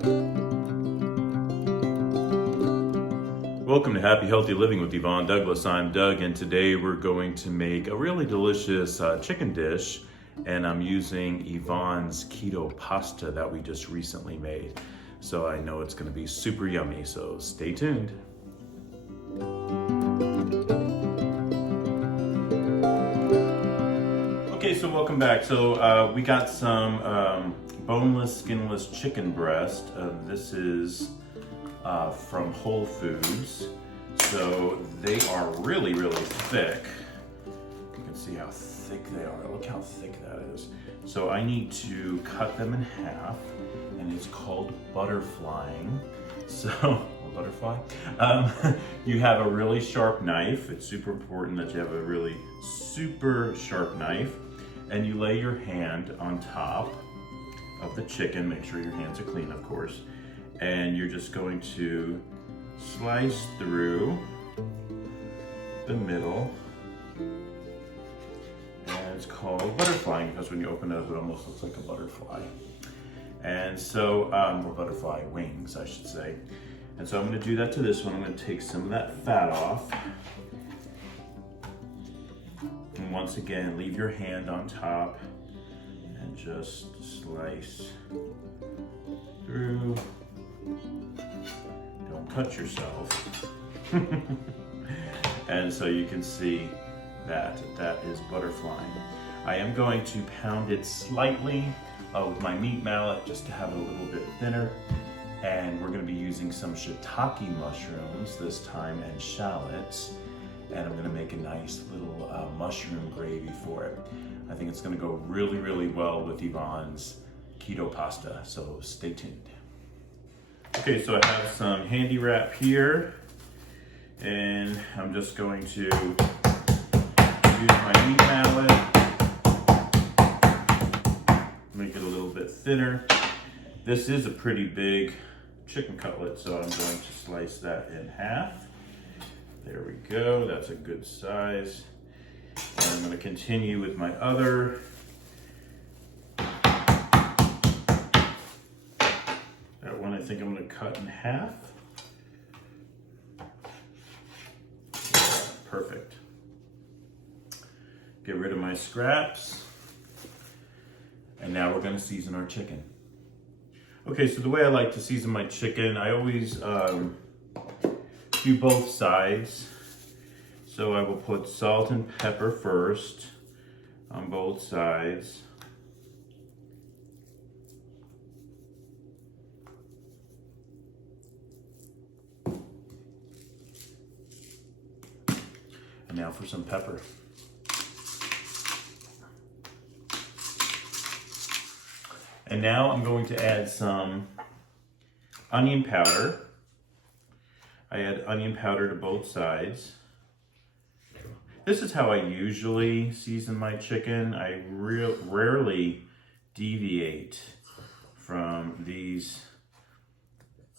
Welcome to Happy Healthy Living with Yvonne Douglas. I'm Doug, and today we're going to make a really delicious chicken dish, and I'm using Yvonne's keto pasta that we just recently made. So I know it's going to be super yummy, so stay tuned. Okay, so welcome back. So we got some boneless, skinless chicken breast. This is from Whole Foods. So they are really, really thick. You can see how thick they are. Look how thick that is. So I need to cut them in half, and it's called butterflying. So, butterfly? You have a really sharp knife. It's super important that you have a really super sharp knife, and you lay your hand on top of the chicken. Make sure your hands are clean, of course. And you're just going to slice through the middle. And it's called butterflying because when you open it up, it almost looks like a butterfly. And so, or butterfly wings, I should say. And so I'm gonna do that to this one. I'm gonna take some of that fat off. And once again, leave your hand on top and just slice through. Don't cut yourself. And so you can see that is butterflying. I am going to pound it slightly with my meat mallet just to have it a little bit thinner. And we're going to be using some shiitake mushrooms this time and shallots. And I'm going to make a nice little mushroom gravy for it. I think it's going to go really, really well with Yvonne's keto pasta. So stay tuned. Okay, so I have some handy wrap here, and I'm just going to use my meat mallet, make it a little bit thinner. This is a pretty big chicken cutlet, so I'm going to slice that in half. There we go, that's a good size. And I'm going to continue with my other. I think I'm going to cut in half. Perfect. Get rid of my scraps. And now we're going to season our chicken. Okay, so the way I like to season my chicken, I always do both sides. So I will put salt and pepper first on both sides. And now for some pepper. And now I'm going to add some onion powder. I add onion powder to both sides. This is how I usually season my chicken. I rarely deviate from these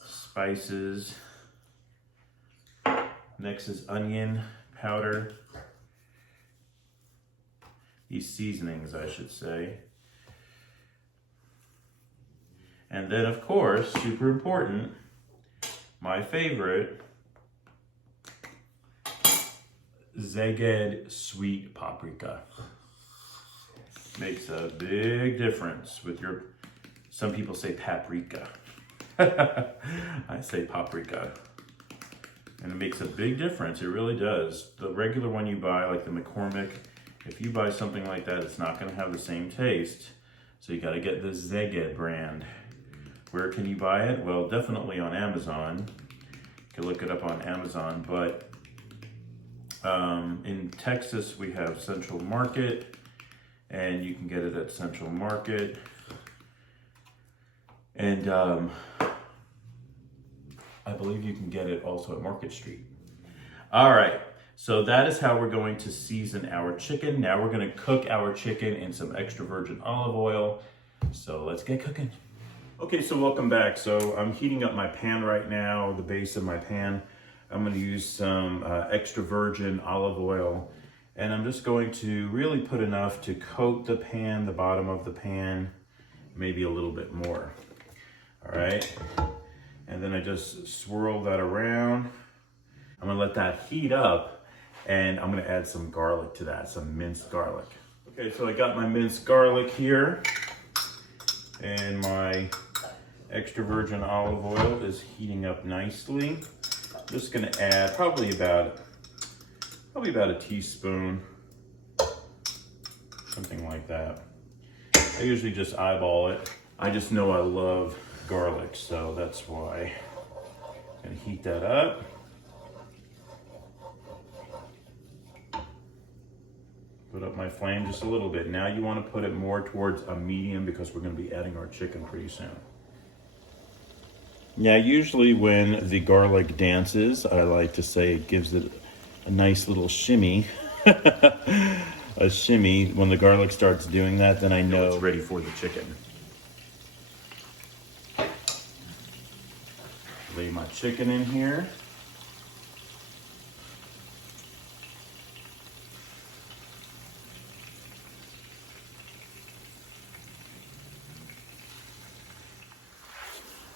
spices. Next is onion powder, these seasonings, I should say. And then, of course, super important, my favorite, Szeged sweet paprika. Makes a big difference with your, some people say paprika. I say paprika. And it makes a big difference, it really does. The regular one you buy, like the McCormick, if you buy something like that, it's not gonna have the same taste. So you gotta get the Szeged brand. Where can you buy it? Well, definitely on Amazon. You can look it up on Amazon, but in Texas, we have Central Market, and you can get it at Central Market. And I believe you can get it also at Market Street. All right, so that is how we're going to season our chicken. Now we're gonna cook our chicken in some extra virgin olive oil. So let's get cooking. Okay, so welcome back. So I'm heating up my pan right now, the base of my pan. I'm gonna use some extra virgin olive oil, and I'm just going to really put enough to coat the pan, the bottom of the pan, maybe a little bit more. All right, and then I just swirl that around. I'm gonna let that heat up, and I'm gonna add some garlic to that, some minced garlic. Okay, so I got my minced garlic here, and my extra virgin olive oil is heating up nicely. I'm just gonna add probably about a teaspoon, something like that. I usually just eyeball it. I just know I love garlic, so that's why. I'm gonna heat that up. Put up my flame just a little bit. Now you want to put it more towards a medium because we're going to be adding our chicken pretty soon. Yeah, usually when the garlic dances, I like to say it gives it a nice little shimmy. A shimmy. When the garlic starts doing that, then I know it's ready for the chicken. Lay my chicken in here.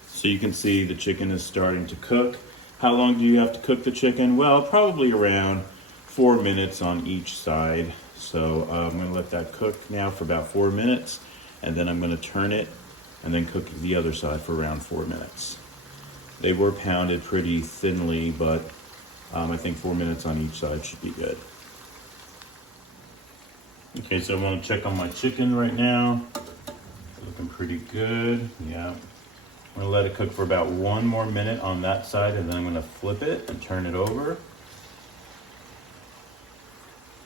So you can see the chicken is starting to cook. How long do you have to cook the chicken? Well, probably around 4 minutes on each side. So I'm going to let that cook now for about 4 minutes, and then I'm going to turn it and then cook the other side for around 4 minutes. They were pounded pretty thinly, but I think 4 minutes on each side should be good. Okay, so I want to check on my chicken right now. Looking pretty good, yeah. I'm gonna let it cook for about 1 more minute on that side, and then I'm gonna flip it and turn it over.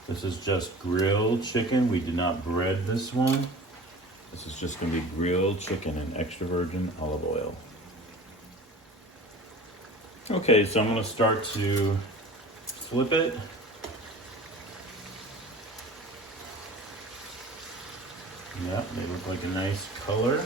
This is just grilled chicken. We did not bread this one. This is just gonna be grilled chicken in extra virgin olive oil. Okay, so I'm gonna start to flip it. Yep, they look like a nice color.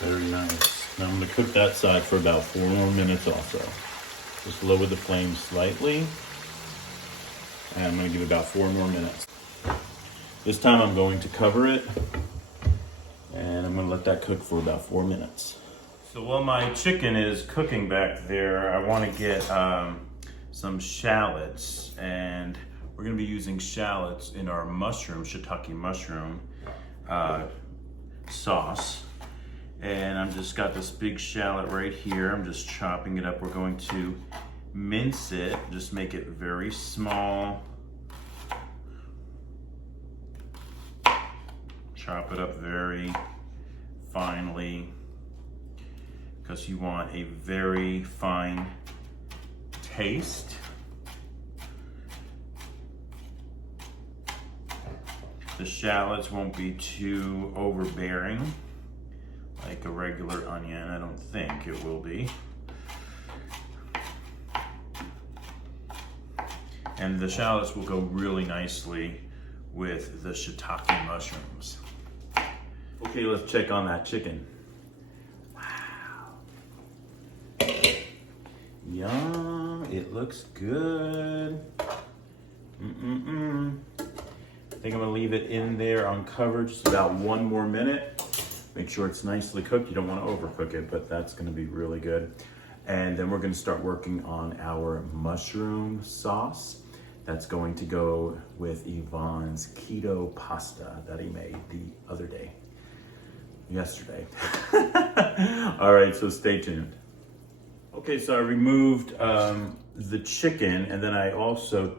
Very nice. Now I'm going to cook that side for about 4 more minutes also. Just lower the flame slightly. And I'm going to give it about 4 more minutes. This time I'm going to cover it. And I'm going to let that cook for about 4 minutes. So while my chicken is cooking back there, I want to get some shallots. And we're going to be using shallots in our shiitake mushroom sauce. And I'm just got this big shallot right here. I'm just chopping it up. We're going to mince it, just make it very small. Chop it up very finely because you want a very fine taste. The shallots won't be too overbearing like a regular onion. I don't think it will be. And the shallots will go really nicely with the shiitake mushrooms. Okay, let's check on that chicken. Wow. Yum, it looks good. I think I'm gonna leave it in there uncovered just about 1 more minute. Make sure it's nicely cooked. You don't want to overcook it, but that's going to be really good. And then we're going to start working on our mushroom sauce. That's going to go with Yvonne's keto pasta that he made yesterday. All right, so stay tuned. Okay, so I removed the chicken, and then I also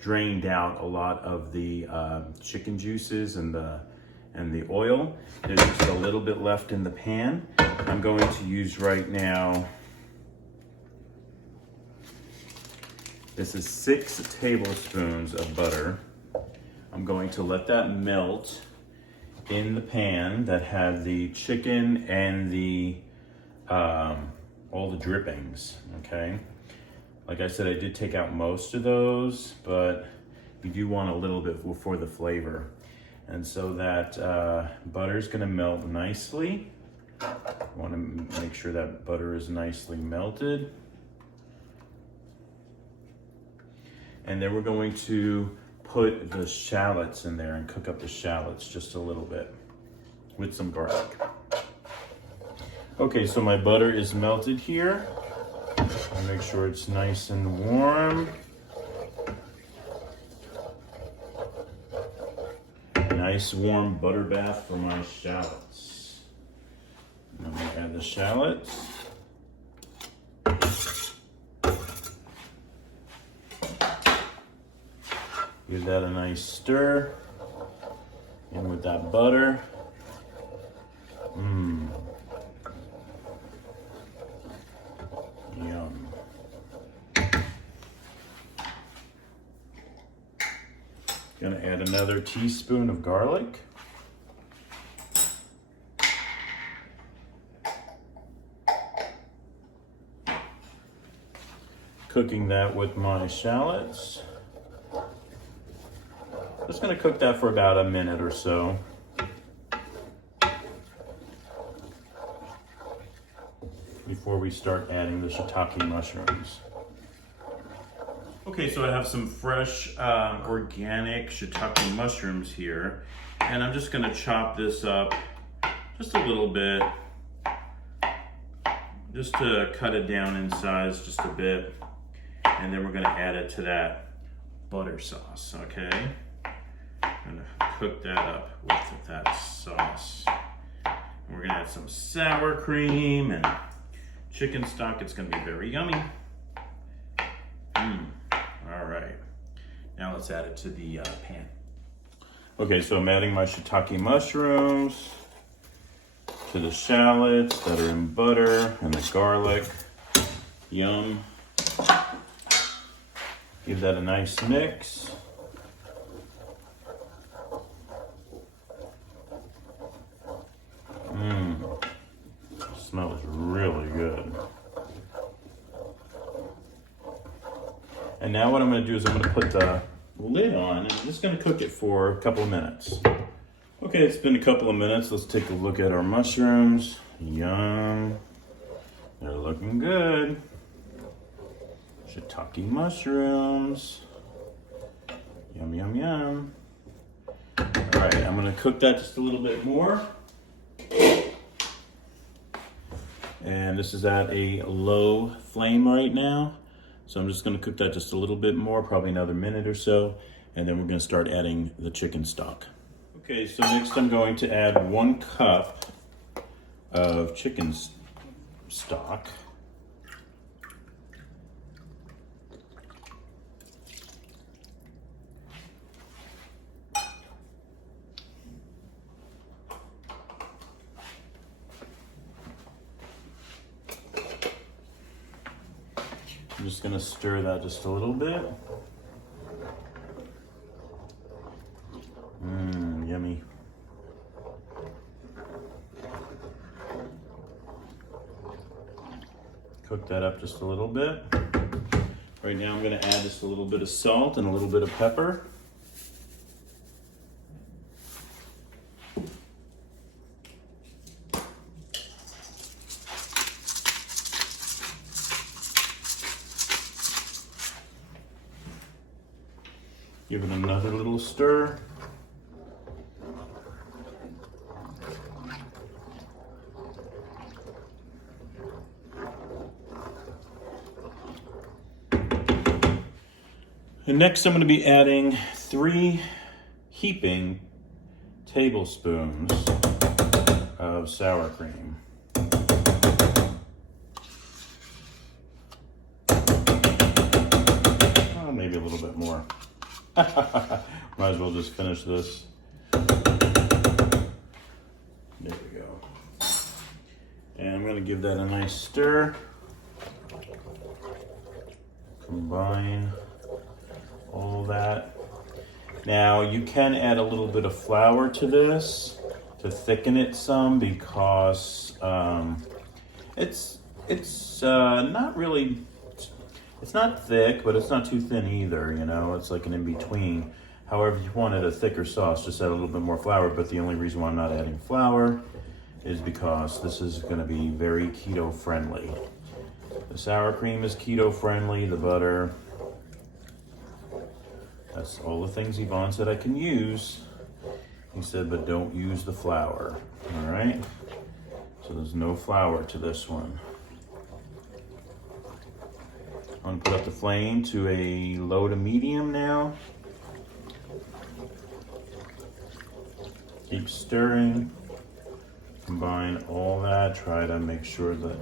drained out a lot of the chicken juices and the oil. There's just a little bit left in the pan. I'm going to use right now, this is 6 tablespoons of butter. I'm going to let that melt in the pan that had the chicken and the all the drippings, okay? Like I said, I did take out most of those, but You do want a little bit for the flavor. And so that butter is gonna melt nicely. You wanna make sure that butter is nicely melted. And then we're going to put the shallots in there and cook up the shallots just a little bit with some garlic. Okay, so my butter is melted here. I'll make sure it's nice and warm. Nice warm butter bath for my shallots. And I'm gonna add the shallots. Give that a nice stir in with that butter. Yum. Gonna add another teaspoon of garlic. Cooking that with my shallots. Just gonna cook that for about a minute or so. Before we start adding the shiitake mushrooms. Okay, so I have some fresh organic shiitake mushrooms here, and I'm just gonna chop this up just a little bit, just to cut it down in size just a bit, and then we're gonna add it to that butter sauce, okay? I'm gonna cook that up with that sauce. And we're gonna add some sour cream and chicken stock. It's gonna be very yummy. All right, now let's add it to the pan. Okay, so I'm adding my shiitake mushrooms to the shallots that are in butter and the garlic. Yum. Give that a nice mix. Smells really good. And now what I'm gonna do is I'm gonna put the lid on and I'm just gonna cook it for a couple of minutes. Okay, it's been a couple of minutes. Let's take a look at our mushrooms. Yum. They're looking good. Shiitake mushrooms. Yum, yum, yum. All right, I'm gonna cook that just a little bit more. And this is at a low flame right now. So I'm just gonna cook that just a little bit more, probably another minute or so. And then we're gonna start adding the chicken stock. Okay, so next I'm going to add 1 cup of chicken stock. I'm just gonna stir that just a little bit. Yummy. Cook that up just a little bit. Right now I'm gonna add just a little bit of salt and a little bit of pepper. Give it another little stir. And next I'm going to be adding 3 heaping tablespoons of sour cream. Oh, maybe a little bit more. Might as well just finish this. There we go. And I'm going to give that a nice stir. Combine all that. Now you can add a little bit of flour to this to thicken it some because it's not really It's not thick, but it's not too thin either, you know? It's like an in-between. However, if you wanted a thicker sauce, just add a little bit more flour, but the only reason why I'm not adding flour is because this is gonna be very keto friendly. The sour cream is keto friendly, the butter. That's all the things Yvonne said I can use. He said, but don't use the flour, all right? So there's no flour to this one. I'm gonna put up the flame to a low to medium now. Keep stirring. Combine all that. Try to make sure that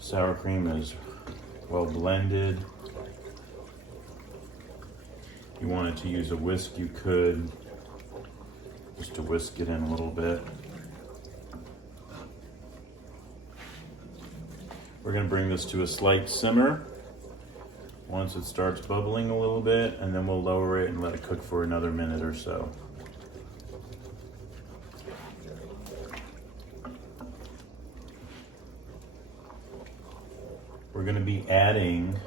sour cream is well blended. If you wanted to use a whisk, you could. Just to whisk it in a little bit. We're gonna bring this to a slight simmer. Once it starts bubbling a little bit, and then we'll lower it and let it cook for another minute or so. We're gonna be adding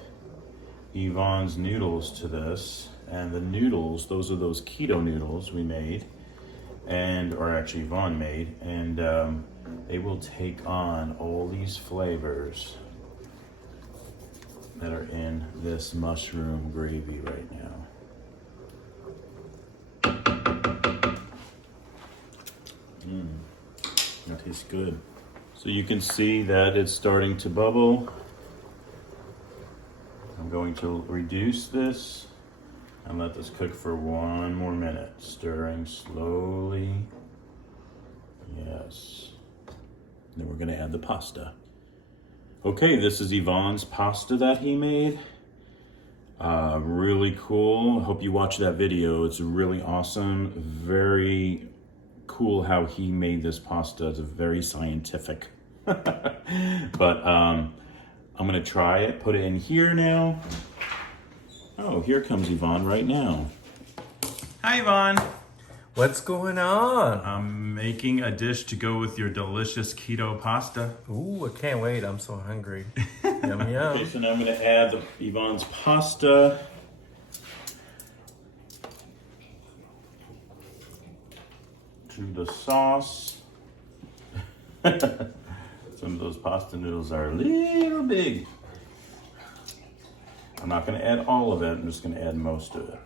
Yvonne's noodles to this, and the noodles, those are those keto noodles we made, or actually Yvonne made, and they will take on all these flavors that are in this mushroom gravy right now. That tastes good. So you can see that it's starting to bubble. I'm going to reduce this and let this cook for 1 more minute, stirring slowly. Yes. Then we're gonna add the pasta. Okay, this is Yvonne's pasta that he made. Really cool. Hope you watch that video. It's really awesome. Very cool how he made this pasta. It's very scientific. But I'm gonna try it, put it in here now. Oh, here comes Yvonne right now. Hi, Yvonne. What's going on? I'm making a dish to go with your delicious keto pasta. Ooh, I can't wait. I'm so hungry. Yum, yum. Okay, so now I'm gonna add Yvonne's pasta. To the sauce. Some of those pasta noodles are a little big. I'm not gonna add all of it, I'm just gonna add most of it.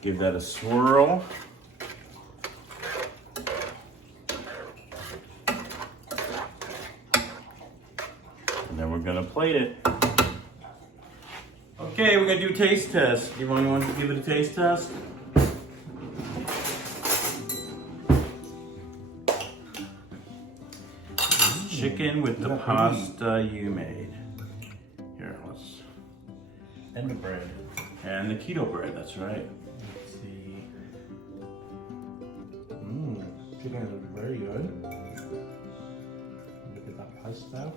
Give that a swirl. And then we're gonna plate it. Okay, we're gonna do a taste test. Yvonne, you want to give it a taste test? Chicken with the pasta you made. Here, let's. And the bread. And the keto bread, that's right. Let's see. Chicken is very good. Look at that pasta.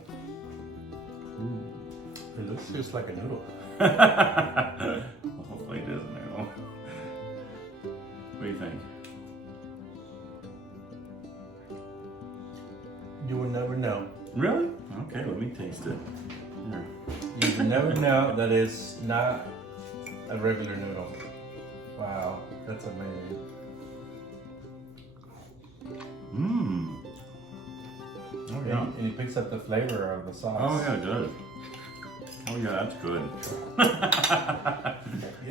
It looks just like a noodle. Well, hopefully it is a noodle. What do you think? You will never know. Really? Okay, let me taste it. Here. You will never know that it's not a regular noodle. Wow, that's amazing. Mmm. Oh yeah. And it picks up the flavor of the sauce. Oh yeah, it does. Oh yeah, that's good.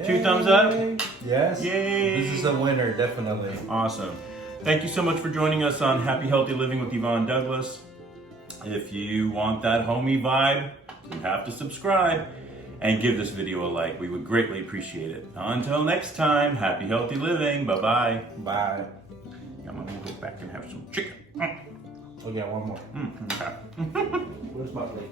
2 thumbs up? Yes. Yay! This is a winner, definitely. Awesome. Thank you so much for joining us on Happy Healthy Living with Yvonne Douglas. If you want that homey vibe, you have to subscribe and give this video a like. We would greatly appreciate it. Until next time, happy healthy living. Bye-bye. Bye. I'm gonna go back and have some chicken. Oh yeah, one more. Okay. Where's my plate?